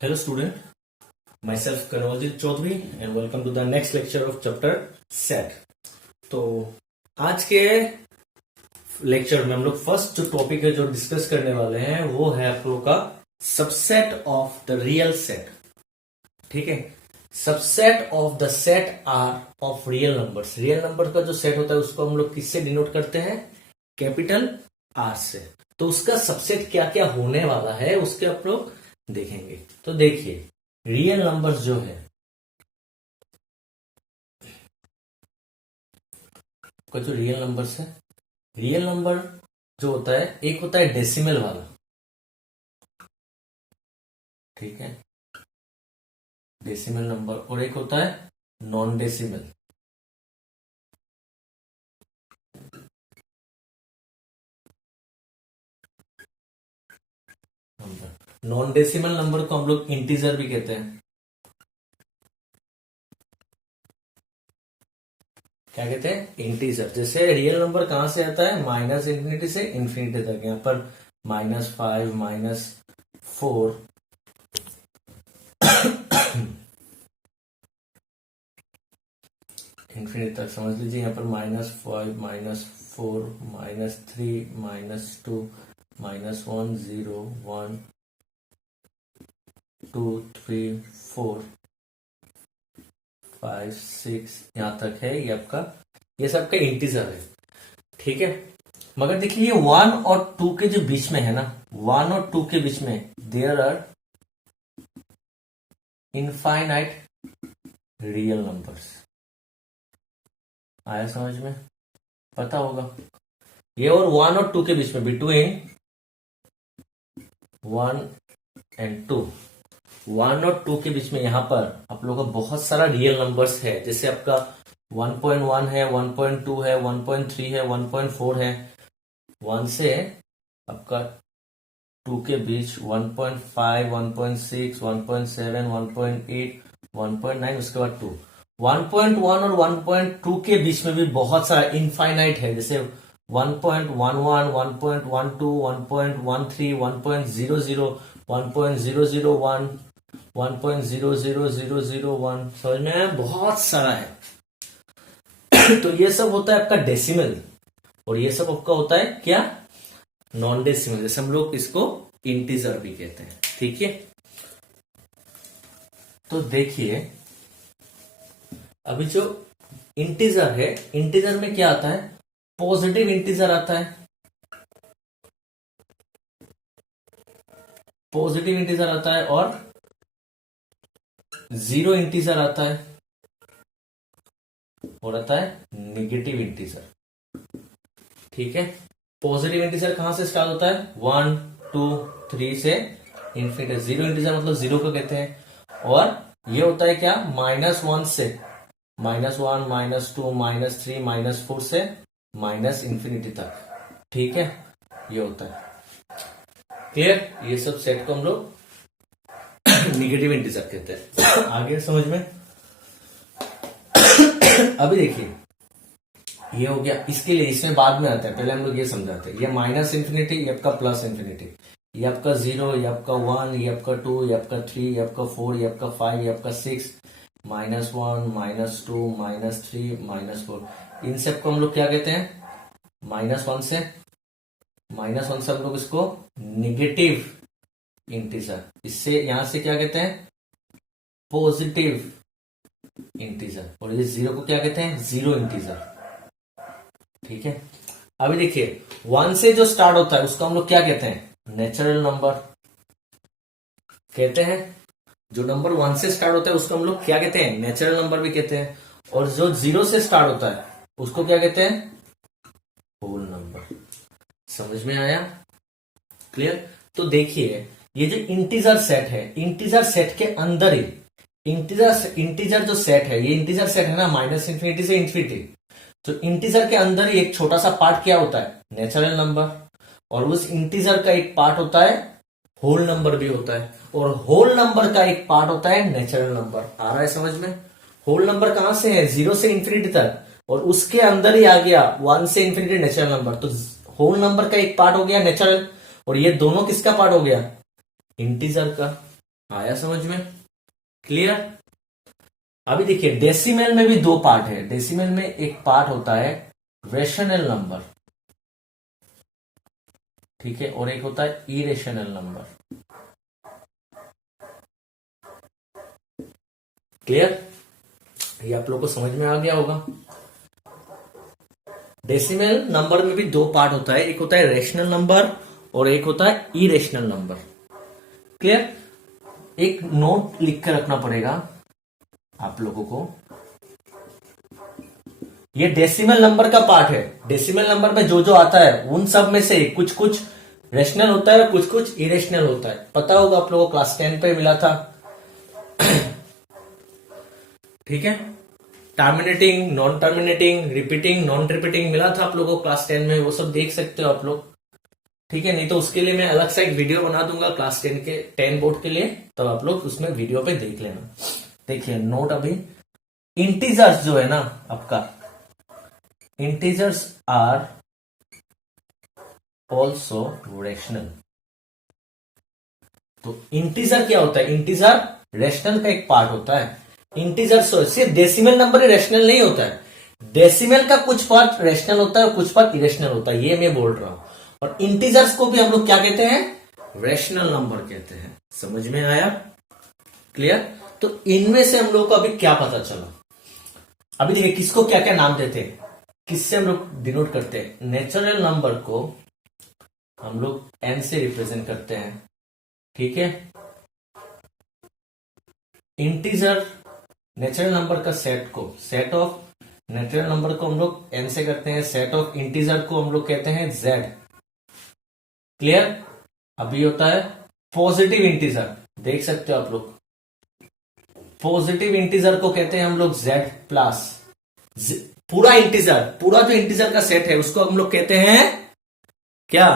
Hello student, myself Kanwaljit Chaudhary and welcome to the next lecture of chapter set. तो आज के lecture में हम लोग फर्स्ट जो टॉपिक है जो डिस्कस करने वाले हैं वो है आप लोगों का subset of the real set. ठीक है, subset of the set R of real numbers. Real number का जो सेट होता है उसको हम लोग किससे डिनोट करते हैं? कैपिटल आर से। तो उसका सबसेट क्या क्या होने वाला है उसके आप लोग देखेंगे। तो देखिए, रियल नंबर्स जो है का जो रियल नंबर्स है, रियल नंबर जो होता है एक होता है डेसिमल वाला, ठीक है, डेसिमल नंबर, और एक होता है non decimal. Number non decimal number को हम लोग इंटीजर भी कहते हैं। क्या कहते हैं? इंटीजर। जैसे रियल नंबर कहां से आता है? माइनस इंफिनिटी से इंफिनिटी तक। यहां पर -5, -4, इंफिनिटी तक समझ लीजिए। यहाँ पर -5, -4, -3, -2, -1, 0, 1, 2, 3, 4, 5, 6 यहां तक है। ये आपका, ये सबका इंटीजर है, ठीक है। मगर देखिए 1 और 2 के जो बीच में है ना, 1 और 2 के बीच में there are infinite real numbers. आया समझ में? पता होगा ये, और 1 और 2 के बीच में, बिटवीन 1 एंड 2, 1 और 2 के बीच में यहां पर आप लोगों का बहुत सारा रियल नंबर्स है। जैसे आपका 1.1 है, 1.2 है, 1.3 है, 1.4 है। 1 से आपका 2 के बीच 1.5, 1.6, 1.7, 1.8, 1.9, उसके बाद 2, 1.1 और 1.2 के बीच में भी बहुत सारा इनफाइनाइट है। जैसे 1.11, 1.12, 1.13, 1.00, 1.001, 1.00001, समझ में आया? बहुत सारा है। तो ये सब होता है आपका डेसिमल, और ये सब आपका होता है क्या? Non decimal. जैसे हम लोग इसको इंटीजर भी कहते हैं, ठीक है। तो देखिए, अभी जो इंटीजर है, इंटीजर में क्या आता है? पॉजिटिव इंटीजर आता है, पॉजिटिव इंटीजर आता है, और जीरो इंटीजर आता है, और आता है नेगेटिव इंटीजर, ठीक है। पॉजिटिव इंटीजर कहां से स्टार्ट होता है? 1, 2, 3 से इन्फिनिटी। जीरो इंटीजर मतलब जीरो को कहते हैं, और ये होता है क्या? -1 से -1, -2, -3, -4 से माइनस इंफिनिटी तक, ठीक है। ये होता है, क्लियर? ये सब सेट को हम लोग निगेटिव इंटीजर कहते हैं। आगे समझ में? अभी देखिए, ये हो गया। इसके लिए इसमें बाद में आता है, पहले हम लोग ये समझाते हैं। ये माइनस इंफिनिटी, ये आपका प्लस इंफिनिटी, ये आपका 0, ये आपका 1, ये आपका 2, ये आपका 3, ये आपका 4, ये आपका 5, ये आपका 6, -1, -2, -3, -4। इन सब को हम लोग क्या कहते हैं? -1 से, -1 से हम लोग इसको निगेटिव इंटीजर, इससे यहां से क्या कहते हैं? Positive integer. और ये 0 को क्या कहते हैं? जीरो इंटीजर, ठीक है। अभी देखिए, 1 से जो स्टार्ट होता है उसको हम लोग क्या कहते हैं? नेचुरल नंबर कहते हैं। जो नंबर 1 से स्टार्ट होता है उसको हम लोग क्या कहते हैं? नेचुरल नंबर भी कहते हैं। और जो 0 से स्टार्ट होता है उसको क्या कहते हैं? Whole number. समझ में आया? क्लियर? तो देखिए, ये जो इंटीजर सेट है, इंटीजर सेट के अंदर ही इंटीजर जो सेट है, ये इंटीजर सेट है ना, माइनस इंफिनिटी से इंफिनिटी। तो इंटीजर के अंदर ही एक छोटा सा पार्ट क्या होता है? Natural number. और उस इंटीजर का एक पार्ट होता है होल नंबर भी होता है, और होल नंबर का एक पार्ट होता है नेचुरल नंबर। आ रहा है समझ में? होल नंबर कहां से है? 0 से इंफिनिटी तक, और उसके अंदर ही आ गया 1 से इंफिनिटी नेचुरल नंबर। तो होल नंबर का एक पार्ट हो गया नेचुरल, और ये दोनों किसका पार्ट हो गया? इंटीजर का। आया समझ में? क्लियर? अभी देखिए डेसिमल में भी दो पार्ट है। डेसिमल में एक पार्ट होता है रेशनल नंबर, ठीक है, और एक होता है इरेशनल नंबर। क्लियर? ये आप लोग को समझ में आ गया होगा। डेसिमल नंबर में भी दो पार्ट होता है, एक होता है रेशनल नंबर और एक होता है इरेशनल नंबर। क्लियर? एक नोट लिख कर रखना पड़ेगा आप लोगों को। ये डेसिमल नंबर का पार्ट है। डेसिमल नंबर में जो जो आता है उन सब में से कुछ कुछ रेशनल होता है, कुछ कुछ इरेशनल होता है। पता होगा आप लोगों को, क्लास 10 पे मिला था। ठीक है, terminating, non terminating, repeating, non repeating मिला था आप लोगों को क्लास 10 में। वो सब देख सकते हो आप लोग, ठीक है। नहीं तो उसके लिए मैं अलग से एक वीडियो बना दूंगा क्लास 10 के 10 बोर्ड के लिए, तो आप लोग उसमें वीडियो पे देख लेना। देखिए नोट, अभी इंटीजर्स जो है ना आपका, इंटीजर्स आर ऑल्सो रेशनल। तो इंटीजर क्या होता है? इंटीजर रेशनल का एक पार्ट होता है। इंटीजर सिर्फ डेसिमल नंबर ही रेशनल नहीं होता है, डेसिमल का कुछ पार्ट रेशनल होता है और कुछ पार्ट इरेशनल होता है, ये मैं बोल रहा हूं। और इंटीजर्स को भी हम लोग क्या कहते हैं? रेशनल नंबर कहते हैं। समझ में आया? क्लियर? तो इनमें से हम लोग को अभी क्या पता चला? अभी देखिए किसको क्या क्या नाम देते हैं, किससे हम लोग डिनोट करते हैं। नेचुरल नंबर को हम लोग एन से रिप्रेजेंट करते हैं, ठीक है। इंटीजर नेचुरल नंबर का सेट को, सेट ऑफ नेचुरल नंबर को हम लोग एन से करते हैं। सेट ऑफ इंटीजर को हम लोग कहते हैं जेड। क्लियर? अभी होता है पॉजिटिव इंटीजर, देख सकते हो आप लोग। पॉजिटिव इंटीजर को कहते हैं हम लोग जेड प्लस। पूरा इंटीजर, पूरा जो इंटीजर का सेट है उसको हम लोग कहते हैं क्या?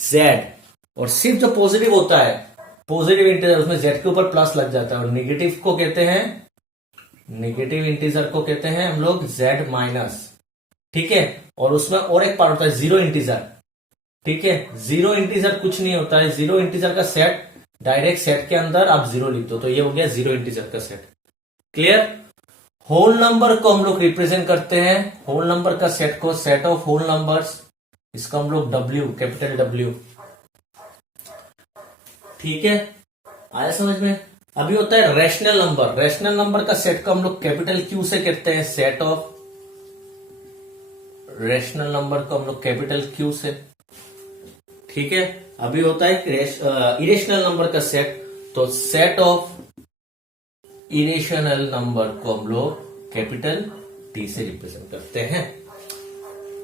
जेड। और सिर्फ जो पॉजिटिव होता है, पॉजिटिव इंटीजर, उसमें जेड के ऊपर प्लस लग जाता है। और निगेटिव को कहते हैं, निगेटिव इंटीजर को कहते हैं हम लोग जेड माइनस, ठीक है। और उसमें और एक पार्ट होता है जीरो इंटीजर, ठीक है। जीरो इंटीजर कुछ नहीं होता है, जीरो इंटीजर का सेट, डायरेक्ट सेट के अंदर आप जीरो लिख दो तो ये हो गया जीरो इंटीजर का सेट। क्लियर? होल नंबर को हम लोग रिप्रेजेंट करते हैं, होल नंबर का सेट को, सेट ऑफ होल नंबर्स, इसको हम लोग डब्ल्यू, कैपिटल डब्ल्यू, ठीक है। आया समझ में? अभी होता है रैशनल नंबर। रैशनल नंबर का सेट को हम लोग कैपिटल क्यू से कहते हैं, सेट ऑफ रैशनल नंबर को हम लोग कैपिटल क्यू से, ठीक है। अभी होता है इरेशनल नंबर का सेट, तो सेट ऑफ इरेशनल नंबर को हम लोग कैपिटल टी से रिप्रेजेंट करते हैं।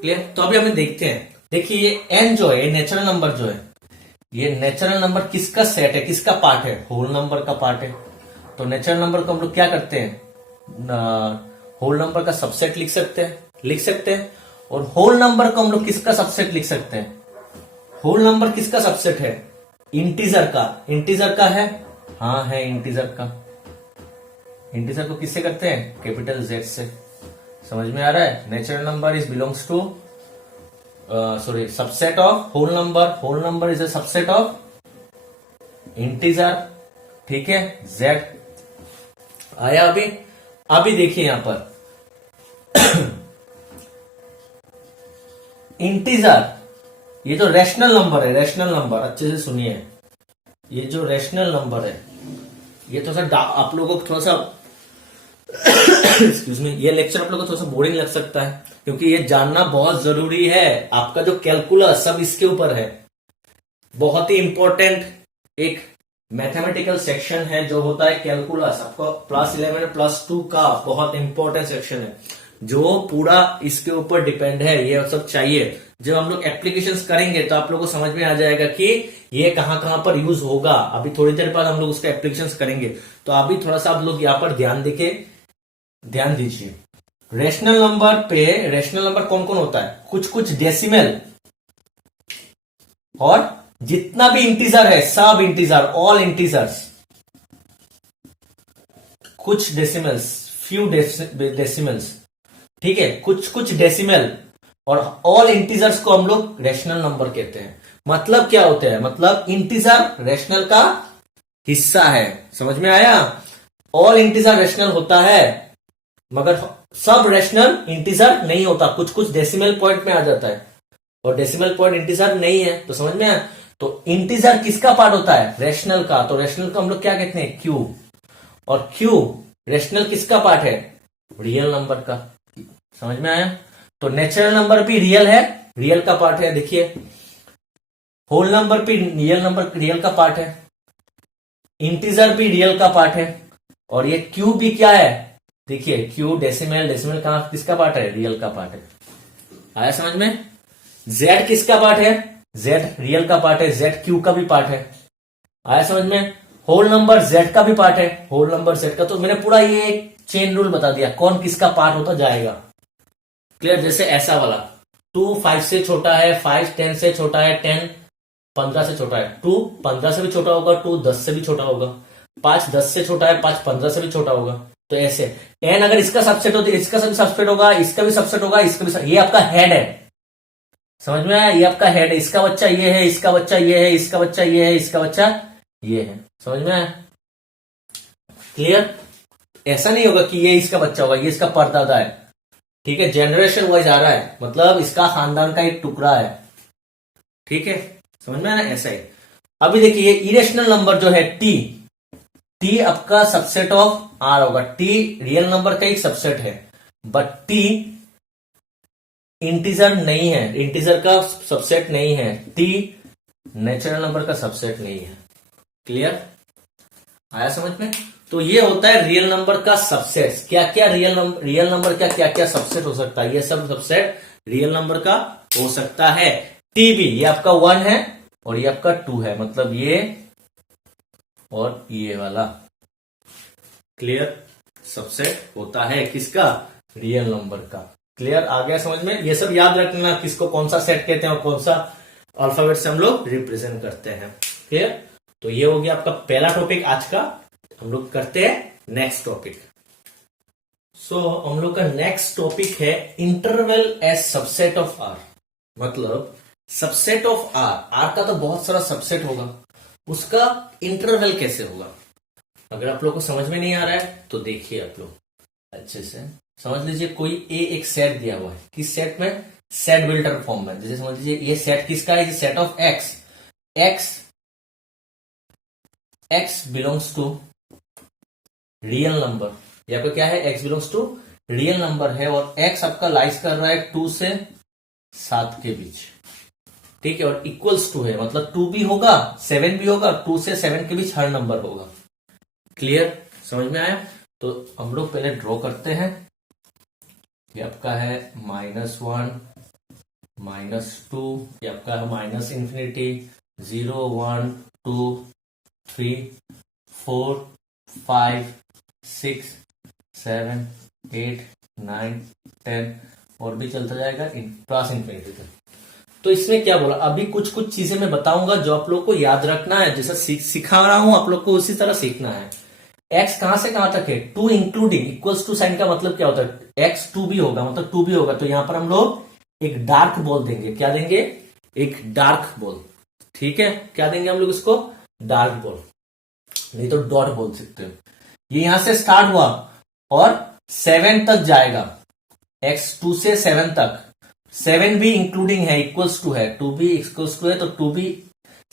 क्लियर? तो अभी हमें देखते हैं। देखिए ये एन जो है, नेचुरल नंबर जो है, ये नेचुरल नंबर किसका सेट है, किसका पार्ट है? होल नंबर का पार्ट है। तो नेचुरल नंबर को हम लोग क्या करते हैं? होल नंबर का सबसेट लिख सकते हैं। और होल नंबर को हम लोग किसका सबसेट लिख सकते हैं? होल नंबर किसका सबसेट है? इंटीजर का। इंटीजर का है, हाँ है इंटीजर का। इंटीजर को किससे करते हैं? कैपिटल जेड से। समझ में आ रहा है? Natural number is belongs to subset of whole number. Whole number is a subset of integer, ठीक है, जेड। आया अभी देखिए यहां पर इंटीजर, ये जो रैशनल नंबर है, रैशनल नंबर अच्छे से सुनिए, ये जो रैशनल नंबर है, ये थोड़ा सा आप लोगों को थोड़ा सा एक्सक्यूज मी, ये लेक्चर आप लोगों को थोड़ा सा बोरिंग लग सकता है, क्योंकि ये जानना बहुत जरूरी है। आपका जो कैलकुलस सब इसके ऊपर है। बहुत ही इंपॉर्टेंट एक मैथमेटिकल सेक्शन है जो होता है कैलकुलस। आपको क्लास 11 प्लस 2 का बहुत इंपॉर्टेंट सेक्शन है, जो पूरा इसके ऊपर डिपेंड है। ये सब चाहिए। जब हम लोग एप्लीकेशंस करेंगे तो आप लोगों को समझ में आ जाएगा कि ये कहां कहां पर यूज होगा। अभी थोड़ी देर बाद हम लोग उसका एप्लीकेशंस करेंगे, तो अभी थोड़ा सा आप लोग यहां पर ध्यान दीजिए। रेशनल नंबर पे, रेशनल नंबर कौन कौन होता है? कुछ डेसिमल, और जितना भी इंटीजर है सब इंटीजर, ऑल इंटीजर्स। कुछ डेसिमल्स, फ्यू डेसिमल्स, ठीक है, कुछ डेसिमल, और ऑल इंटीजर्स को हम लोग रेशनल नंबर कहते हैं। मतलब क्या होता है? मतलब इंटीजर रैशनल का हिस्सा है। समझ में आया? ऑल इंटीजर रैशनल होता है, मगर सब रैशनल इंटीजर नहीं होता, कुछ कुछ डेसिमल पॉइंट में आ जाता है, और डेसिमल पॉइंट इंटीजर नहीं है। तो समझ में आया? तो इंटीजर किसका पार्ट होता है? रैशनल का। तो रैशनल को हम लोग क्या कहते हैं? क्यू। और क्यू रैशनल किसका पार्ट है? रियल नंबर का। समझ में आया? तो नेचुरल नंबर भी रियल है, रियल का पार्ट है। देखिए, होल नंबर भी रियल का पार्ट है, इंटीजर भी रियल का पार्ट है, और ये क्यू भी क्या है? देखिए, क्यू डेसिमल, डेसिमल का किसका पार्ट है? रियल का पार्ट है। आया समझ में? जेड किसका पार्ट है? जेड रियल का पार्ट है, जेड क्यू का भी पार्ट है। आया समझ में? होल नंबर जेड का भी पार्ट है, होल नंबर जेड का। तो मैंने पूरा ये एक चेन रूल बता दिया, कौन किसका पार्ट होता जाएगा। क्लियर? जैसे ऐसा वाला 2 5 से छोटा है, 5 10 से छोटा है, 10 15 से छोटा है, 2 15 से भी छोटा होगा, 2 10 से भी छोटा होगा, 5 10 से छोटा है, 5 15 से भी छोटा होगा। तो ऐसे एन अगर इसका सबसेट हो तो इसका भी सबसेट होगा, इसका भी सबसेट होगा, इसका भी ये आपका हेड है। समझ में आया? ये आपका हेड है, इसका बच्चा ये है, इसका बच्चा ये है, इसका बच्चा ये है, इसका बच्चा ये है। समझ में आया? क्लियर? ऐसा नहीं होगा कि ये इसका बच्चा होगा, ये इसका परदादा है। ठीक है? जनरेशन वाइज आ रहा है, मतलब इसका खानदान का एक टुकड़ा है। ठीक है? समझ में आया ना? ऐसा ही अभी देखिए, इरेशनल नंबर जो है टी आपका सबसेट ऑफ आर होगा। टी रियल नंबर का एक सबसेट है, बट टी इंटीजर नहीं है, इंटीजर का सबसेट नहीं है, टी नेचुरल नंबर का सबसेट नहीं है। क्लियर? आया समझ में? तो ये होता है रियल नंबर का सबसेट। क्या क्या रियल नंबर का क्या क्या सबसेट हो सकता है? ये सब सबसेट रियल नंबर का हो सकता है। टी भी, ये आपका 1 है और ये आपका 2 है, मतलब ये और ये वाला। क्लियर? सबसेट होता है किसका? रियल नंबर का। क्लियर? आ गया समझ में? ये सब याद रखना, किसको कौन सा सेट कहते हैं और कौन सा अल्फाबेट से हम लोग रिप्रेजेंट करते हैं। क्लियर? तो ये हो गया आपका पहला टॉपिक आज का। हम लोग करते हैं नेक्स्ट टॉपिक। सो हम लोग का नेक्स्ट टॉपिक है interval as subset of R. मतलब सबसेट ऑफ आर का तो बहुत सारा सबसेट होगा, उसका इंटरवल कैसे होगा? अगर आप लोग को समझ में नहीं आ रहा है तो देखिए आप लोग अच्छे से समझ लीजिए। कोई एक सेट दिया हुआ है, किस सेट में? सेट बिल्डर फॉर्म में। जैसे समझ लीजिए ये सेट किसका है? Set of X belongs to real number. ये आपका क्या है? X belongs to real number है, और एक्स आपका लाइज कर रहा है 2 से 7 के बीच। ठीक है? और इक्वल्स टू है, मतलब 2 भी होगा 7 भी होगा, 2 से 7 के बीच हर नंबर होगा। क्लियर? समझ में आया? तो हम लोग पहले ड्रॉ करते हैं। ये आपका है -1 -2, ये आपका है माइनस इंफिनिटी, 0 1 2 3 4 5 6 7 8 9 10 और भी चलता जाएगा प्लस इंफिनिटी तक। तो इसमें क्या बोला? अभी कुछ कुछ चीजें मैं बताऊंगा जो आप लोग को याद रखना है, जैसा सिखा रहा हूं आप लोग को उसी तरह सीखना है। एक्स कहां से कहां तक है? 2 इंक्लूडिंग इक्वल्स टू साइन का मतलब क्या होता है? एक्स 2 भी होगा, मतलब 2 भी होगा, तो यहां पर हम लोग एक डार्क बॉल देंगे। क्या देंगे? एक डार्क बॉल। ठीक है? क्या देंगे हम लोग इसको? डार्क बॉल, नहीं तो डॉट बोल सकते हो। ये यहां से स्टार्ट हुआ और 7 तक जाएगा, x 2 से 7 तक। 7 भी इंक्लूडिंग है, इक्वल्स टू है, 2 भी इक्वल्स टू है, तो 2 भी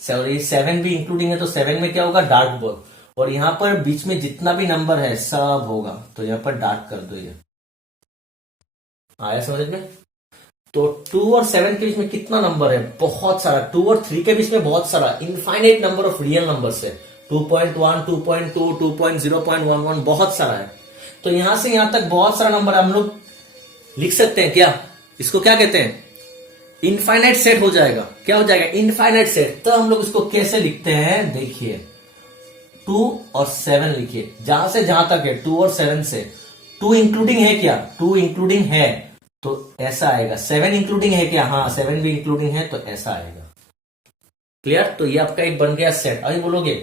7 भी इंक्लूडिंग है, तो 7 में क्या होगा? Dark ball. और यहां पर बीच में जितना भी नंबर है सब होगा, तो यहां पर डार्क कर दो। ये आया समझ में? तो 2 और 7 के बीच में कितना नंबर है? बहुत सारा। 2 और 3 के बीच में बहुत सारा, infinite number of real numbers है। 2.1 2.2 2.0.11 बहुत सारा है। तो यहां से यहां तक बहुत सारा नंबर हम लोग लिख सकते हैं। क्या इसको क्या कहते हैं? इनफाइनाइट सेट हो जाएगा। क्या हो जाएगा? Infinite set. तो हम लोग इसको कैसे लिखते हैं? देखिए 2 और 7 लिखिए, जहां से जहां तक है 2 और 7 से। 2 इंक्लूडिंग है क्या? 2 इंक्लूडिंग है, तो ऐसा आएगा। 7 इंक्लूडिंग है क्या? हाँ 7 भी इंक्लूडिंग है, तो ऐसा आएगा। क्लियर? तो ये आपका एक बन गया सेट। अभी बोलोगे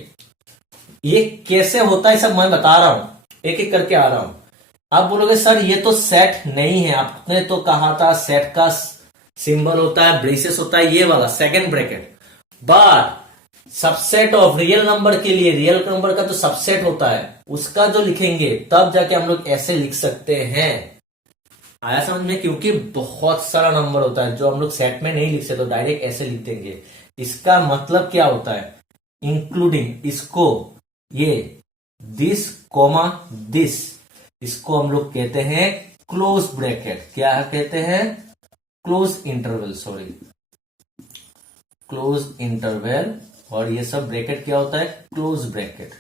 ये कैसे होता है? सब मैं बता रहा हूं, एक एक करके आ रहा हूं। आप बोलोगे सर ये तो सेट नहीं है, आपने तो कहा था सेट का सिंबल होता है, ब्रेसेस होता है ये वाला second bracket. But subset of real number के लिए, रियल नंबर का जो सबसेट होता है उसका जो लिखेंगे तब जाके हम लोग ऐसे लिख सकते हैं। आया समझ में? क्योंकि बहुत सारा नंबर होता है जो हम लोग सेट में नहीं लिख सकते, तो डायरेक्ट ऐसे लिख देंगे। इसका मतलब क्या होता है? इंक्लूडिंग, इसको ये दिस कोमा दिस, इसको हम लोग कहते हैं क्लोज ब्रैकेट। क्या कहते हैं? Close interval, sorry close interval. और ये सब ब्रैकेट क्या होता है? Close bracket.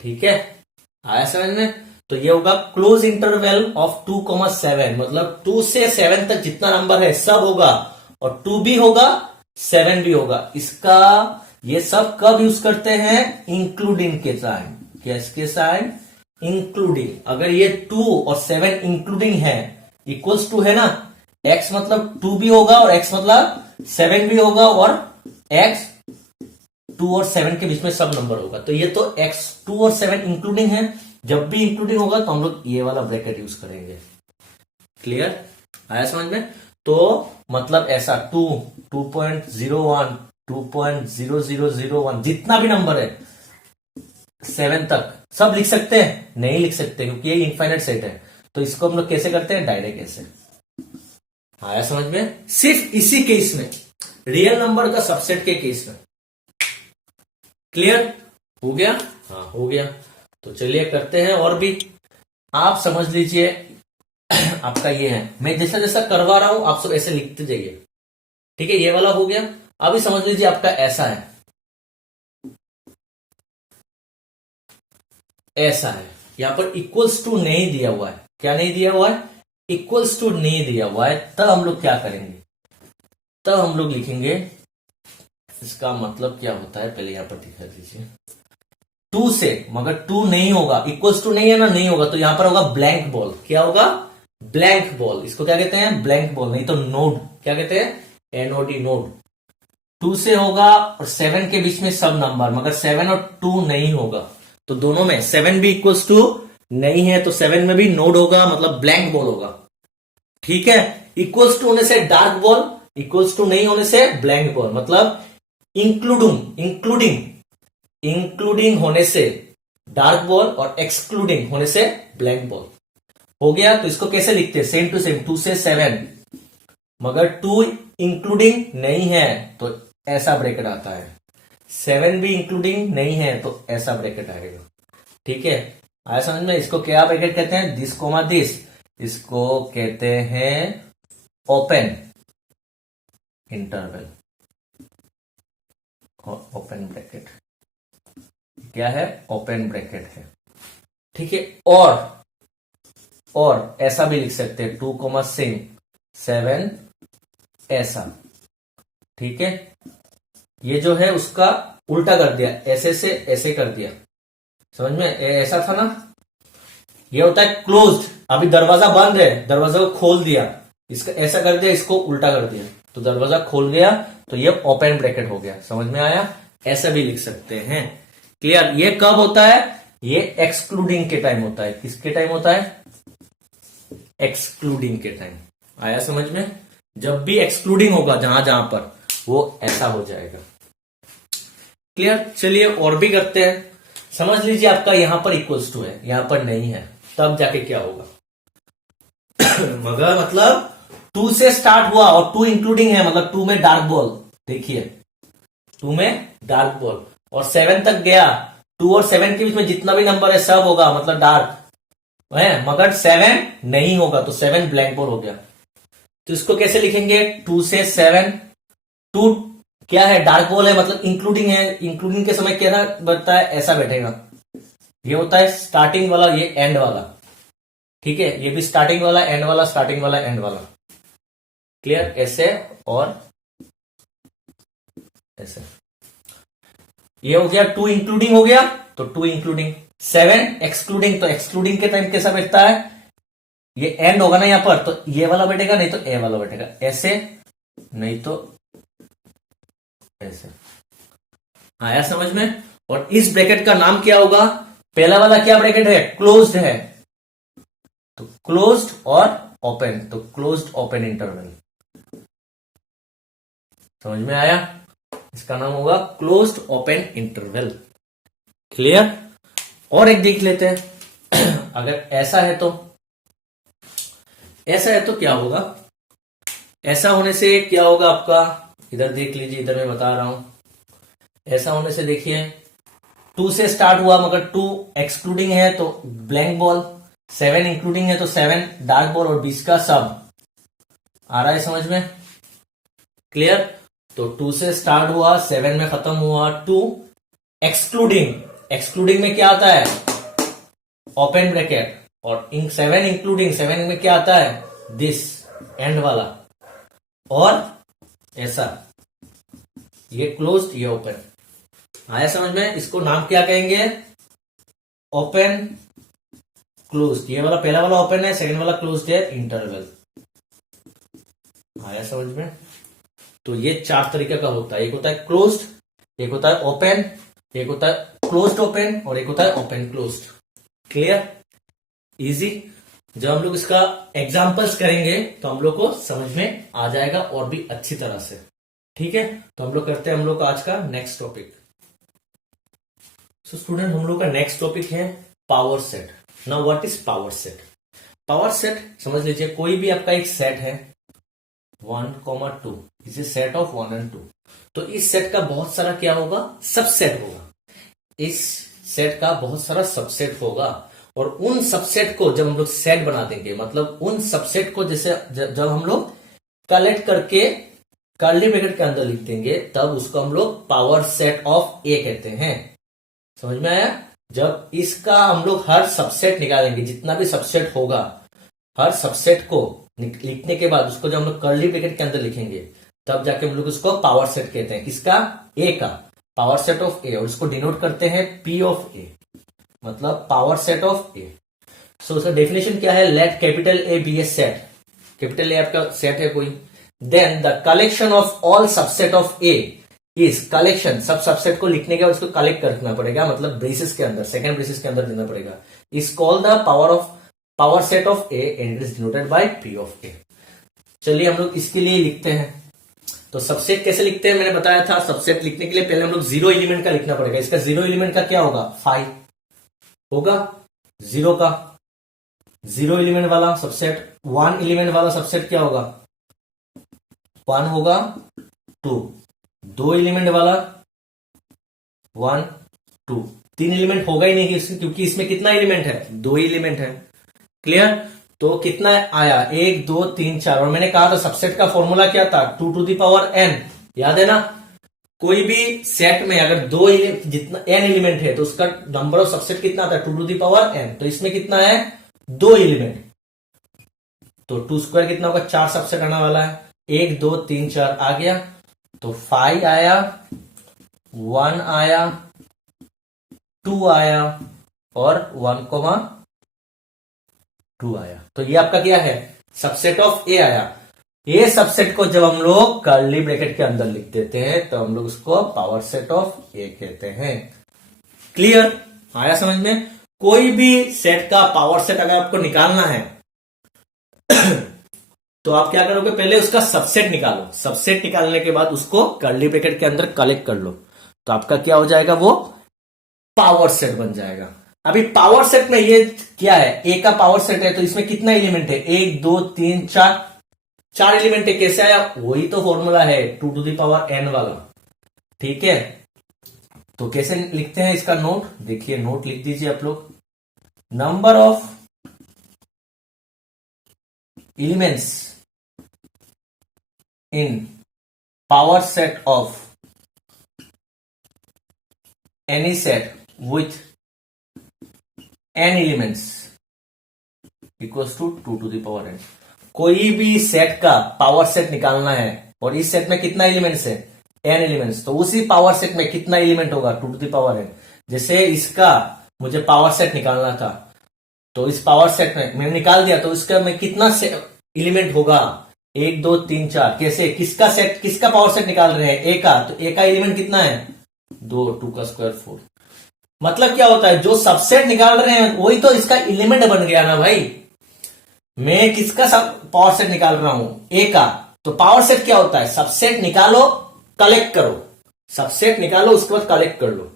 ठीक है, आया समझ में? तो ये होगा क्लोज इंटरवल ऑफ 2,7, मतलब 2 से 7 तक जितना नंबर है सब होगा, और 2 भी होगा 7 भी होगा। इसका ये सब कब यूज करते हैं? इंक्लूडिंग के साइन। किसके साइन? इंक्लूडिंग। अगर ये 2 और 7 इंक्लूडिंग है, इक्वल्स टू है ना, x मतलब 2 भी होगा और x मतलब 7 भी होगा, और x 2 और 7 के बीच में सब नंबर होगा। तो ये तो x 2 और 7 इंक्लूडिंग है। जब भी इंक्लूडिंग होगा तो हम लोग ये वाला ब्रैकेट यूज करेंगे। क्लियर? आया समझ में? तो मतलब ऐसा 2, 2.01, 2.0001 जितना भी नंबर है 7 तक सब लिख सकते हैं? नहीं लिख सकते, क्योंकि ये इनफाइनाइट सेट है। तो इसको हम लोग कैसे करते हैं? डायरेक्ट ऐसे। आया समझ में? सिर्फ इसी केस में, रियल नंबर का सबसेट के केस में। क्लियर हो गया? हाँ हो गया। तो चलिए करते हैं और भी। आप समझ लीजिए आपका ये है, मैं जैसा जैसा करवा रहा हूं आप सब ऐसे लिखते जाइए। ठीक है, ये वाला हो गया। अभी समझ लीजिए आपका ऐसा है, ऐसा है। यहां पर इक्वल्स टू नहीं दिया हुआ है। क्या नहीं दिया हुआ है? इक्वल्स टू नहीं दिया हुआ है। तब हम लोग क्या करेंगे? तब हम लोग लिखेंगे, इसका मतलब क्या होता है पहले यहां पर दिखा दीजिए। 2 से, मगर 2 नहीं होगा, इक्वल्स टू नहीं है ना, नहीं होगा, तो यहां पर होगा ब्लैंक बॉल। क्या होगा? Blank ball. इसको क्या कहते हैं? ब्लैंक बॉल, नहीं तो नोड। क्या कहते हैं? NOD, node. 2 से होगा और 7 के बीच में सब नंबर, मगर 7 और 2 नहीं होगा, तो दोनों में 7 भी इक्वल्स टू नहीं है, तो 7 में भी नोड होगा, मतलब ब्लैंक बॉल होगा। ठीक है, इक्वल्स टू होने से डार्क बॉल, इक्वल्स टू नहीं होने से ब्लैंक बॉल, मतलब इंक्लूडिंग, इंक्लूडिंग होने से डार्क बॉल और एक्सक्लूडिंग होने से ब्लैंक बॉल हो गया। तो इसको कैसे लिखते हैं? सेम टू सेम, 2 से 7, मगर 2 इंक्लूडिंग नहीं है तो ऐसा ब्रैकेट आता है, 7 भी इंक्लूडिंग नहीं है तो ऐसा ब्रैकेट आएगा। ठीक है, आया समझ में? इसको क्या ब्रैकेट कहते हैं? दिस कोमा दिस, इसको कहते हैं ओपन इंटरवल, ओपन ब्रैकेट। क्या है? ओपन ब्रैकेट है। ठीक है, और ऐसा भी लिख सकते हैं 2,7 ऐसा। ठीक है, ये जो है उसका उल्टा कर दिया, ऐसे से ऐसे कर दिया। समझ में? ऐसा था ना, ये होता है क्लोज्ड। अभी दरवाजा बंद है, दरवाजा को खोल दिया, इसका ऐसा कर दिया, इसको उल्टा कर दिया, तो दरवाजा खोल गया, तो ये ओपन ब्रैकेट हो गया। समझ में आया? ऐसा भी लिख सकते हैं। क्लियर? ये कब होता है? ये एक्सक्लूडिंग के टाइम होता है। किसके टाइम होता है? एक्सक्लूडिंग के टाइम। आया समझ में? जब भी एक्सक्लूडिंग होगा जहां जहां पर, वो ऐसा हो जाएगा। क्लियर? चलिए और भी करते हैं। समझ लीजिए आपका यहां पर इक्वल्स टू है, यहां पर नहीं है, तब जाके क्या होगा? मगर मतलब 2 से स्टार्ट हुआ और 2 इंक्लूडिंग है, मतलब 2 में डार्क बॉल, देखिए 2 में डार्क बॉल, और 7 तक गया, 2 और 7 के बीच में जितना भी नंबर है सब होगा, मतलब डार्क है, मगर 7 नहीं होगा, तो 7 ब्लैंक बॉल हो गया। तो इसको कैसे लिखेंगे? 2 से 7, 2 क्या है? डार्क बॉल है, मतलब इंक्लूडिंग है, इंक्लूडिंग के समय क्या बनता है? ऐसा बैठेगा। ये होता है स्टार्टिंग वाला, ये एंड वाला। ठीक है, ये भी स्टार्टिंग वाला, एंड वाला, स्टार्टिंग वाला, एंड वाला। क्लियर? ऐसे और ऐसे। ये हो गया 2 इंक्लूडिंग हो गया, तो 2 इंक्लूडिंग। 7 एक्सक्लूडिंग, तो एक्सक्लूडिंग के टाइम कैसा बैठता है? ये एंड होगा ना यहां पर, तो ये वाला बैठेगा, नहीं तो ए वाला बैठेगा, ऐसे नहीं तो ऐसे। आया समझ में? और इस ब्रैकेट का नाम क्या होगा? पहला वाला क्या ब्रैकेट है? क्लोज्ड है, तो क्लोज्ड और ओपन, तो क्लोज्ड ओपन इंटरवल। समझ में आया? इसका नाम होगा क्लोज्ड ओपन इंटरवल। क्लियर? और एक देख लेते हैं। अगर ऐसा है तो क्या होगा? ऐसा होने से क्या होगा आपका, इधर देख लीजिए, इधर मैं बता रहा हूं। ऐसा होने से देखिए 2 से स्टार्ट हुआ मगर 2 एक्सक्लूडिंग है तो ब्लैंक बॉल, 7 इंक्लूडिंग है तो 7 डार्क बॉल और 20 का सब। आ रहा है समझ में? क्लियर? तो 2 से स्टार्ट हुआ, 7 में खत्म हुआ, 2 एक्सक्लूडिंग में क्या आता है? Open bracket. और इन 7 इंक्लूडिंग, 7 में क्या आता है? दिस एंड वाला। और ऐसा, ये क्लोज्ड, ये ओपन। आया समझ में? इसको नाम क्या कहेंगे? Open closed. ये वाला पहला वाला ओपन है, सेकंड वाला क्लोज्ड है, इंटरवल। आया समझ में? तो ये 4 तरीके का होता है। एक होता है क्लोज्ड, एक होता है ओपन, एक होता है क्लोज्ड ओपन और एक होता है ओपन क्लोज्ड। क्लियर? इजी। जब हम लोग इसका एग्जाम्पल्स करेंगे तो हम लोग को समझ में आ जाएगा और भी अच्छी तरह से। ठीक है? तो हम लोग करते हैं हम लोग आज का नेक्स्ट टॉपिक। सो स्टूडेंट, हम लोग का नेक्स्ट टॉपिक है power set. Now what is power set? Power set समझ लीजिए, कोई भी आपका एक सेट है 1,2, is a set of 1 and 2। तो इस सेट का बहुत सारा क्या होगा? सबसेट होगा। इस सेट का बहुत सारा सबसेट होगा और उन सबसेट को जब हम लोग सेट बना देंगे, मतलब उन सबसेट को जैसे जब हम लोग कलेक्ट करके कर्ली ब्रैकेट के अंदर लिख देंगे, तब उसको हम लोग पावर सेट ऑफ ए कहते हैं। समझ में आया? जब इसका हम लोग हर सबसेट निकालेंगे, जितना भी सबसेट होगा, हर सबसेट को लिखने के बाद उसको जब हम लोग कर्ली ब्रैकेट के अंदर लिखेंगे, तब जाके हम लोग उसको पावर सेट कहते हैं। किसका? ए का, पावर सेट ऑफ ए। और इसको डिनोट करते हैं पी ऑफ ए, मतलब power set of A. So उसका डेफिनेशन क्या है? Let capital A be a set. Capital A आपका सेट है कोई, then the collection of all subset of A is, collection, सब सबसेट को लिखने के बाद उसको कलेक्ट करना पड़ेगा, मतलब ब्रेसेस के अंदर, सेकंड ब्रेसेस के अंदर देना पड़ेगा, is called the power set of A and is denoted by P of A. चलिए हम लोग इसके लिए लिखते हैं। तो सबसेट कैसे लिखते हैं मैंने बताया था। सबसेट लिखने के लिए पहले हम लोग 0 एलिमेंट का लिखना पड़ेगा। इसका 0 एलिमेंट का क्या होगा? 5 होगा। 0 का 0 एलिमेंट वाला सबसेट, 1 एलिमेंट वाला सबसेट क्या होगा? 1 होगा। 2 एलिमेंट वाला 1 2, 3 एलिमेंट होगा ही नहीं क्योंकि इसमें कितना एलिमेंट है? 2 एलिमेंट है। क्लियर? तो कितना आया? 1 2 3 4। और मैंने कहा था सबसेट का फॉर्मूला क्या था? 2 to the power n। याद है ना? कोई भी सेट में अगर जितना n एलिमेंट है तो उसका नंबर ऑफ सबसेट कितना आता है? 2 to the power n। तो इसमें कितना है? 2 एलिमेंट। तो 2 स्क्वायर कितना होगा? 4 सबसेट आने वाला है। 1 2 3 4 आ गया। तो 5 आया, 1 आया, 2 आया और 1,2 आया। तो ये आपका क्या है? सबसेट ऑफ ए आया। ये सबसेट को जब हम लोग कर्ली ब्रैकेट के अंदर लिख देते हैं तो हम लोग उसको पावर सेट ऑफ ए कहते हैं। क्लियर? आया समझ में? कोई भी सेट का पावर सेट अगर आपको निकालना है तो आप क्या करोगे? पहले उसका सबसेट निकालो। सबसेट निकालने के बाद उसको कर्ली ब्रैकेट के अंदर कलेक्ट कर लो, तो आपका क्या हो जाएगा? वो पावर सेट बन जाएगा। अभी पावर सेट में ये क्या है? ए का पावर सेट है तो इसमें कितना एलिमेंट है? 1 2 3 4, 4 एलिमेंट है। कैसे आया? वही तो फॉर्मूला है 2 to the power n वाला। ठीक है? तो कैसे लिखते हैं इसका नोट? देखिए, नोट लिख दीजिए आप लोग। Number of elements in power set of any set with n elements equals to 2 to the power n। कोई भी सेट का पावर सेट निकालना है और इस सेट में कितना एलिमेंट्स है? n elements. तो उसी पावर सेट में कितना एलिमेंट होगा? 2 to the power n। जैसे इसका मुझे पावर सेट निकालना था तो इस पावर सेट में मैंने निकाल दिया, तो इसका में कितना एलिमेंट होगा? 1 2 3 4। कैसे? किसका सेट, किसका पावर सेट निकाल रहे हैं? ए का। तो ए का एलिमेंट कितना है? 2, 2 का स्क्वायर 4। मतलब क्या होता है? जो सबसेट निकाल रहे हैं वही तो इसका एलिमेंट बन गया ना भाई। मैं किसका पावर सेट निकाल रहा हूं? ए का। तो पावर सेट क्या होता है? सबसेट निकालो, कलेक्ट करो। सबसेट निकालो, उसके बाद कलेक्ट कर लो,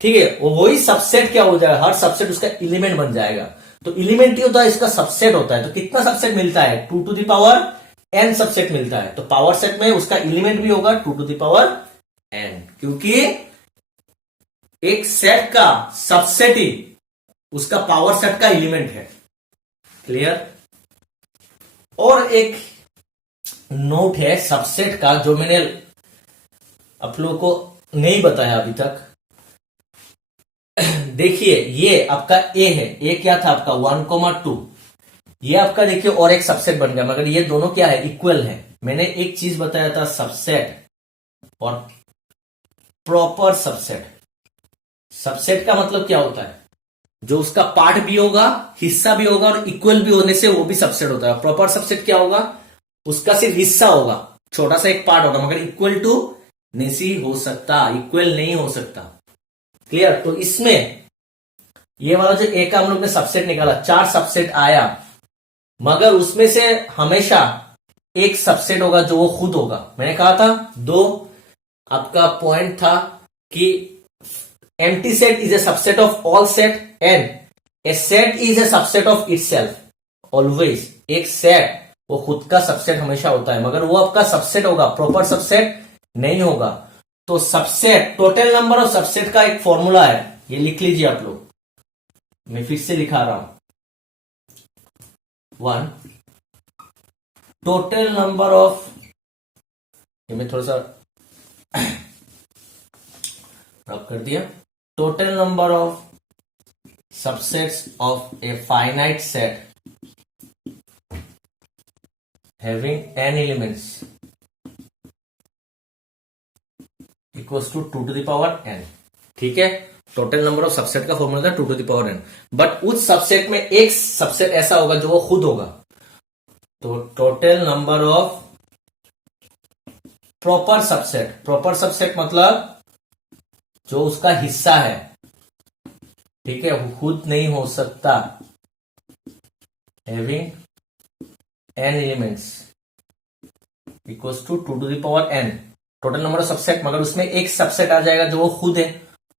ठीक है। वही सबसेट क्या हो जाएगा, हर सबसेट उसका एलिमेंट बन जाएगा। तो एलिमेंट ही होता है, इसका सबसेट होता है। तो कितना सबसेट मिलता है, 2 to the power n subset मिलता है। तो पावर सेट में उसका एलिमेंट भी होगा 2 टू द पावर n, क्योंकि एक सेट का सबसेट ही उसका पावर सेट का एलिमेंट है। क्लियर। और एक नोट है सबसेट का, जो मैंने आप लोगों को नहीं बताया अभी तक। देखिए ये आपका ए है, ए क्या था आपका 1,2, ये आपका देखिए और एक सबसेट बन गया, मगर ये दोनों क्या है, इक्वल है। मैंने एक चीज बताया था, सबसेट और प्रॉपर सबसेट। सबसेट का मतलब क्या होता है, जो उसका पार्ट भी होगा, हिस्सा भी होगा, और इक्वल भी होने से वो भी सबसेट होता है। प्रॉपर सबसेट क्या होगा, उसका सिर्फ हिस्सा होगा, छोटा सा एक पार्ट होगा, मगर इक्वल टू नहीं हो सकता, इक्वल नहीं हो सकता। क्लियर। तो इसमें ये वाला जो ए का हम लोग ने सबसेट निकाला, 4 सबसेट आया, मगर उसमें से हमेशा एक सबसेट होगा जो वो खुद होगा। मैंने कहा था 2 आपका पॉइंट था कि empty set is a subset of all set and A set is a subset of itself. Always एक सेट वो खुद का सबसेट हमेशा होता है, मगर वो आपका सबसेट होगा, प्रॉपर सबसेट नहीं होगा। तो subset, total number of subset का एक फॉर्मूला है, ये लिख लीजिए आप लोग, मैं फिर से लिखा रहा हूं। 1 टोटल नंबर ऑफ, ये मैं थोड़ा सा रब कर दिया, total number of subsets of a finite set having n elements equals to 2 to the power n। ठीक है, टोटल नंबर ऑफ सबसेट का फॉर्मूला था 2 to the power n, but उस सबसेट में एक सबसेट ऐसा होगा जो वो खुद होगा। तो total number of proper subset, proper subset मतलब जो उसका हिस्सा है, ठीक है, वो खुद नहीं हो सकता, having n elements equals to 2 to the power n। Total number of subset, मगर उसमें एक सबसेट आ जाएगा जो वो खुद है,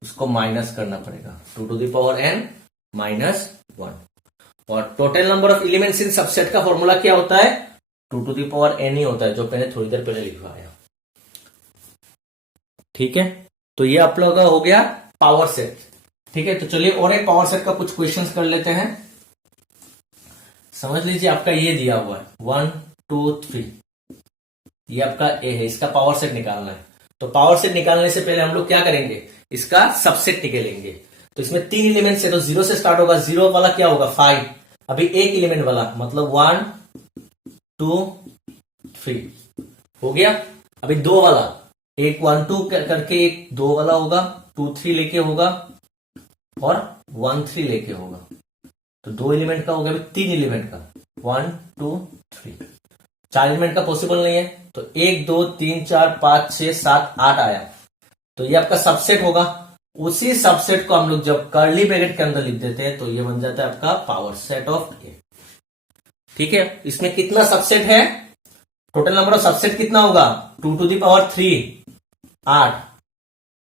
उसको माइनस करना पड़ेगा, 2 to the power n minus 1। और total number of elements in subset का फॉर्मूला क्या होता है, 2 to the power n ही होता है, जो मैंने थोड़ी देर पहले लिखवाया। ठीक है, तो ये आप लोगों का हो गया पावर सेट। ठीक है, तो चलिए और एक पावर सेट का कुछ क्वेश्चंस कर लेते हैं। समझ लीजिए आपका ये दिया हुआ है 1 2 3, ये आपका ए है, इसका पावर सेट निकालना है। तो पावर सेट निकालने से पहले हम लोग क्या करेंगे, इसका सबसेट निकालेंगे। तो इसमें 3 एलिमेंट्स है, तो 0 से स्टार्ट होगा, 0 वाला क्या होगा 5, अभी एक एलिमेंट वाला मतलब 1 2 3 हो गया। अभी 2 वाला, एक 1 2 करके एक 2 वाला होगा, 2 3 लेके होगा और 1 3 लेके होगा। तो 2 एलिमेंट का हो गया, 3 एलिमेंट का 1 2 3, 4 एलिमेंट का पॉसिबल नहीं है, तो 1 2 3 4 5 6 7 8 आया, तो ये आपका सबसेट होगा। उसी सबसेट को हम लोग जब कर्ली ब्रैकेट के अंदर लिख देते हैं तो ये बन जाता है आपका पावर सेट ऑफ ए। ठीक है, इसमें कितना सबसेट है, टोटल नंबर ऑफ सबसेट कितना होगा 2 to the power 3 8,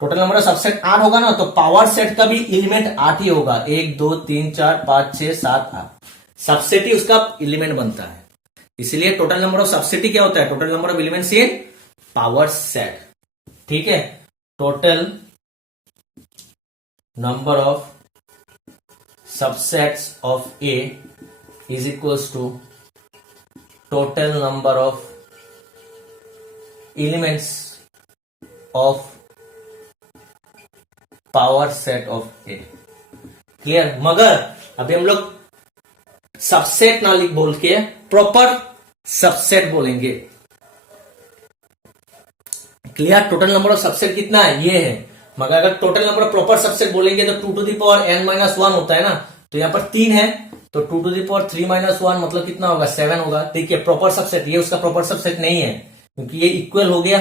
total number of subset 8 होगा ना, तो पावर सेट का भी एलिमेंट 8 ही होगा, 1 2 3 4 5 6 7 8, सबसेट ही उसका एलिमेंट बनता है। इसलिए टोटल नंबर ऑफ सबसेट ही क्या होता है, total number of elements in power set. ठीक है, total number of subsets of A is equals to total number of elements of power set of A. Clear. मगर अभी हम लोग सबसेट ना लिख बोल के प्रॉपर सबसेट बोलेंगे। Clear. Total number of subset कितना है, ये है, मगर अगर total number of proper subset बोलेंगे तो 2 to the power n minus 1 होता है ना, तो यहां पर 3 है, तो 2 to the power 3 माइनस 1 मतलब कितना होगा 7 होगा। देखिए प्रॉपर सबसेट, ये उसका प्रॉपर सबसेट नहीं है क्योंकि ये इक्वल हो गया।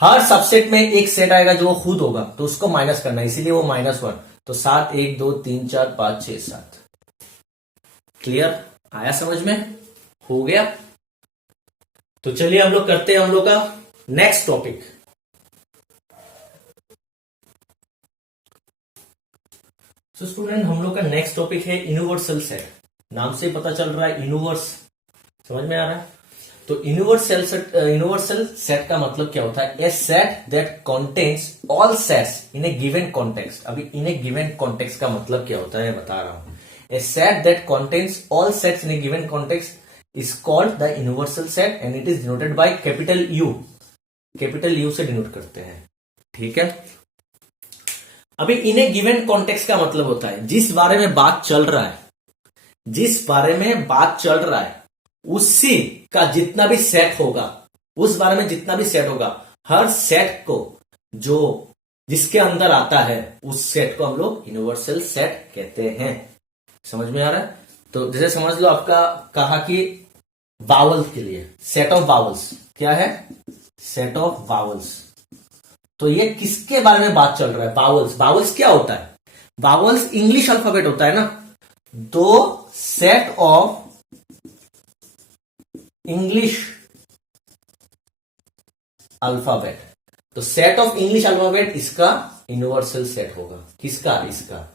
हर सबसेट में एक सेट आएगा जो वो खुद होगा, तो उसको माइनस करना है, इसीलिए वो -1। तो 7 1 2 3 4 5 6 7। क्लियर, आया समझ में, हो गया। तो चलिए हम लोग करते हैं हम लोग का नेक्स्ट टॉपिक। तो स्टूडेंट हम लोग का नेक्स्ट टॉपिक है यूनिवर्सल सेट। नाम से ही पता चल रहा है यूनिवर्स, समझ में आ रहा है। तो यूनिवर्सल सेट का मतलब क्या होता है? A set that contains all sets in a given context. अभी इन ए गिवन कॉन्टेक्स्ट का मतलब क्या होता है बता रहा हूं। A set that contains all sets in a given context is called the universal set and it is denoted by capital U. Capital U से डिनोट करते हैं, ठीक है। अभी इन ए गिवन कॉन्टेक्स्ट का मतलब होता है जिस बारे में बात चल रहा है, जिस बारे में बात चल रहा है उसी का जितना भी सेट होगा, उस बारे में जितना भी सेट होगा, हर सेट को जो जिसके अंदर आता है उस सेट को हम लोग यूनिवर्सल सेट कहते हैं। समझ में आ रहा है? तो जैसे समझ लो आपका कहा कि वावल के लिए सेट ऑफ वावल्स क्या है? Set of vowels. तो ये किसके बारे में बात चल रहा है? वावल्स। वावल्स क्या होता है? वावल्स इंग्लिश अल्फाबेट होता है ना। दो सेट ऑफ इंग्लिश अल्फाबेट, तो सेट ऑफ इंग्लिश अल्फाबेट इसका यूनिवर्सल सेट होगा। किसका? इसका।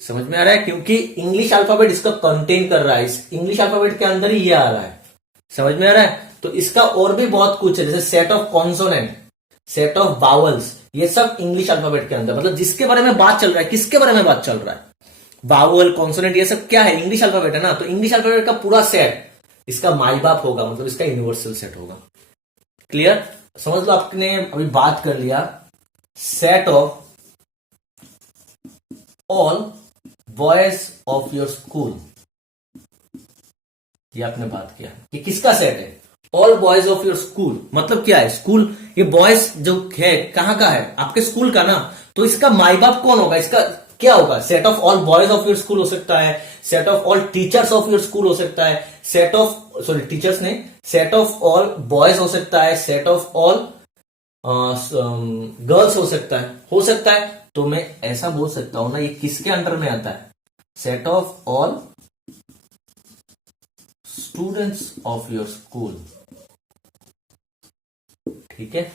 समझ में आ रहा है? क्योंकि इंग्लिश अल्फाबेट इसका कंटेन कर रहा है, इस इंग्लिश अल्फाबेट के अंदर ही ये आ रहा है। समझ में आ रहा है? तो इसका और भी बहुत कुछ है, जैसे set of consonant, set of vowels, ये सब इंग्लिश अल्फाबेट के अंदर, मतलब जिसके बारे में बात चल रहा है, किसके बारे में बात चल रहा है, वावल, कॉन्सोनेंट, ये सब क्या है? इंग्लिश अल्फाबेट है ना। तो इंग्लिश अल्फाबेट का पूरा सेट इसका माई बाप होगा, मतलब इसका यूनिवर्सल सेट होगा। क्लियर? समझ लो आपने अभी बात कर लिया set of all boys of your school, ये आपने बात किया कि किसका सेट है? All boys of your school. मतलब क्या है? स्कूल, ये बॉयज जो है कहां का है? आपके स्कूल का ना। तो इसका माई बाप कौन होगा? इसका क्या होगा? Set of all boys of your school हो सकता है, set of all teachers of your school हो सकता है, सेट ऑफ टीचर्स नहीं, सेट ऑफ ऑल बॉयज हो सकता है, सेट ऑफ ऑल गर्ल्स हो सकता है, हो सकता है। तो मैं ऐसा बोल सकता हूं ना, ये किसके अंडर में आता है? Set of all students of your school, ठीक है,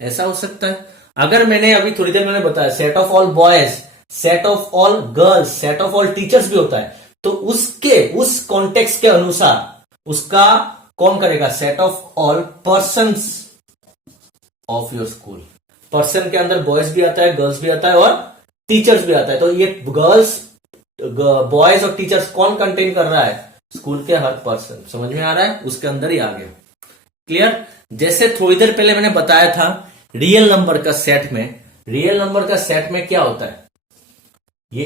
ऐसा हो सकता है। अगर मैंने अभी थोड़ी देर मैंने बताया set of all boys, set of all girls, set of all teachers भी होता है, तो उसके उस कॉन्टेक्स्ट के अनुसार उसका कौन करेगा? Set of all persons of your school. Person के अंदर बॉयज भी आता है, गर्ल्स भी आता है और टीचर्स भी आता है। तो ये गर्ल्स, बॉयज और टीचर्स कौन कंटेन कर रहा है? स्कूल के हर पर्सन। समझ में आ रहा है? उसके अंदर ही आ गया। क्लियर? जैसे थोड़ी देर पहले मैंने बताया था रियल नंबर का सेट में, रियल नंबर का सेट में क्या होता है? ये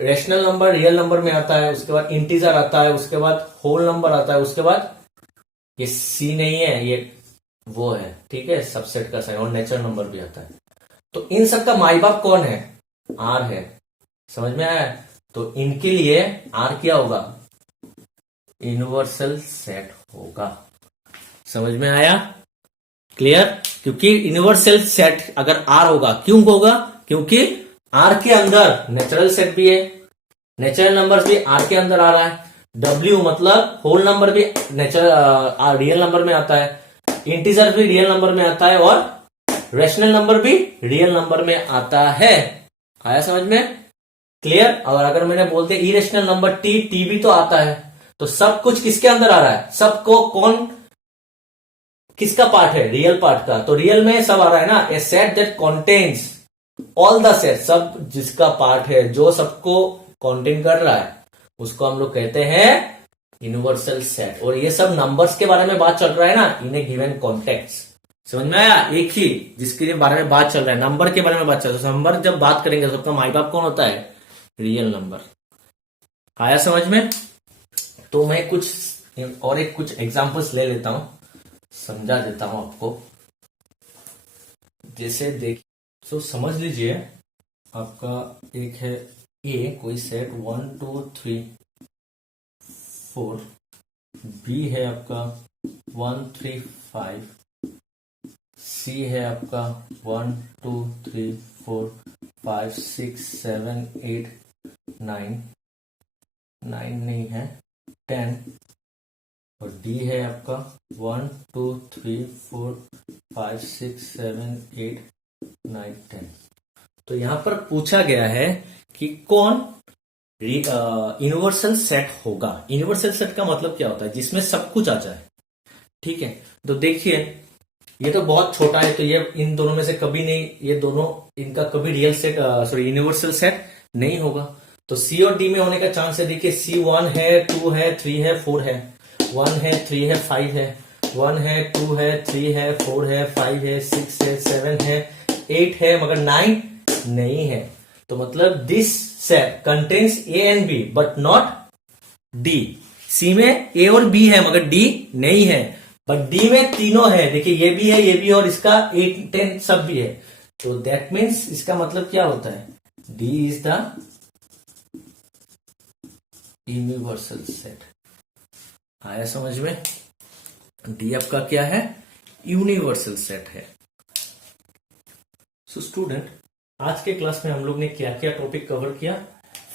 रेशनल नंबर रियल नंबर में आता है, उसके बाद इंटीजर आता है, उसके बाद होल नंबर आता है, उसके बाद ये सी नहीं है, ये वो है, ठीक है, सबसेट का साइन, और नेचुरल नंबर भी आता है। तो इन सब का माई बाप कौन है? आर है। समझ में आया? तो इनके लिए आर क्या होगा? यूनिवर्सल सेट होगा। समझ में आया? क्लियर? क्योंकि यूनिवर्सल सेट अगर आर होगा, क्यों होगा? क्योंकि आर के अंदर नेचुरल सेट भी है, नेचुरल नंबर भी आर के अंदर आ रहा है, डब्ल्यू मतलब होल नंबर भी नेचुरल रियल नंबर में आता है, इंटीजर भी रियल नंबर में आता है और रेशनल नंबर भी रियल नंबर में आता है। आया समझ में? क्लियर? और अगर मैंने बोलते इरेशनल नंबर टी भी तो आता है। तो सब कुछ किसके अंदर आ रहा है? सबको कौन, किसका पार्ट है? रियल पार्ट का। तो रियल में सब आ रहा है ना। A set that contains all the set, सब जिसका पार्ट है, जो सबको कॉन्टेन कर रहा है, उसको हम लोग कहते हैं यूनिवर्सल सेट। और ये सब नंबर्स के बारे में बात चल रहा है ना, इन ए गिवन कॉन्टेक्स्ट। समझ में आया? एक ही जिसके बारे में बात चल रहा है, नंबर के बारे में बात चल रहा है। नंबर जब बात करेंगे सबका माई बाप कौन होता है? Real number. आया समझ में? तो मैं कुछ एग्जांपल्स ले लेता हूं, समझा देता हूं आपको। जैसे देख, तो समझ लीजिए आपका एक है ए, कोई सेट 1 2 3 4, बी है आपका 1 3 5, सी है आपका 1 2 3 4 5 6 7 8 9, 9 नहीं है 10, और डी है आपका 1 2 3 4 5 6 7 8 9 10। तो यहां पर पूछा गया है कि कौन यूनिवर्सल सेट होगा। यूनिवर्सल सेट का मतलब क्या होता है, जिसमें सब कुछ आ जाए। ठीक है, तो देखिए ये तो बहुत छोटा है, तो ये इन दोनों में से कभी नहीं, ये दोनों इनका कभी रियल सेट यूनिवर्सल सेट नहीं होगा। तो सी और डी में होने का चांस है। देखिए सी 1 है, 2 है, 3 है, 4 है, 1 है, 3 है, 5 है, 1 है, 2 है, 3 है, 4 है, 5 है, 6 है, 7 है, 8 है, मगर 9 नहीं है। तो मतलब this set contains A and B but not D. C में ए और बी है मगर डी नहीं है, बट डी में तीनों है। देखिए ये भी है, ये भी है, और इसका 8, 10 सब भी है। तो दैट मीन्स इसका मतलब क्या होता है, D is the universal set. आया समझ में? डी आपका क्या है, यूनिवर्सल सेट है। सो स्टूडेंट, आज के क्लास में हम लोग ने क्या क्या टॉपिक कवर किया।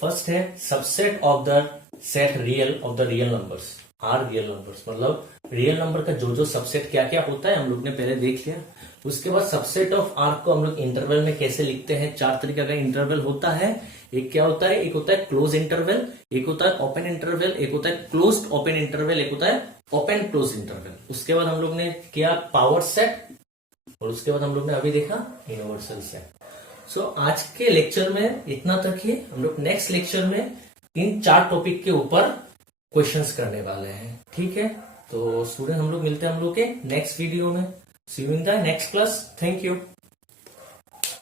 फर्स्ट है subset of the set real of the real numbers, R real numbers, मतलब रियल नंबर का जो जो सबसेट क्या क्या होता है हम लोग ने पहले देख लिया। उसके बाद सबसेट ऑफ आर को हम लोग इंटरवल में कैसे लिखते हैं। 4 तरीके का इंटरवल होता है। एक क्या होता है, एक होता है क्लोज इंटरवल, एक होता है ओपन इंटरवल, एक होता है क्लोज्ड ओपन इंटरवल, एक होता है ओपन क्लोज इंटरवल। उसके बाद हम लोग ने किया पावर सेट, और उसके बाद हम लोग ने अभी देखा यूनिवर्सल सेट। सो आज के लेक्चर में इतना तक ही। हम लोग नेक्स्ट लेक्चर में इन 4 टॉपिक के ऊपर क्वेश्चंस करने वाले हैं। ठीक है, तो स्टूडेंट हम लोग मिलते हैं हम लोग के नेक्स्ट वीडियो में। See you in the next class. Thank you.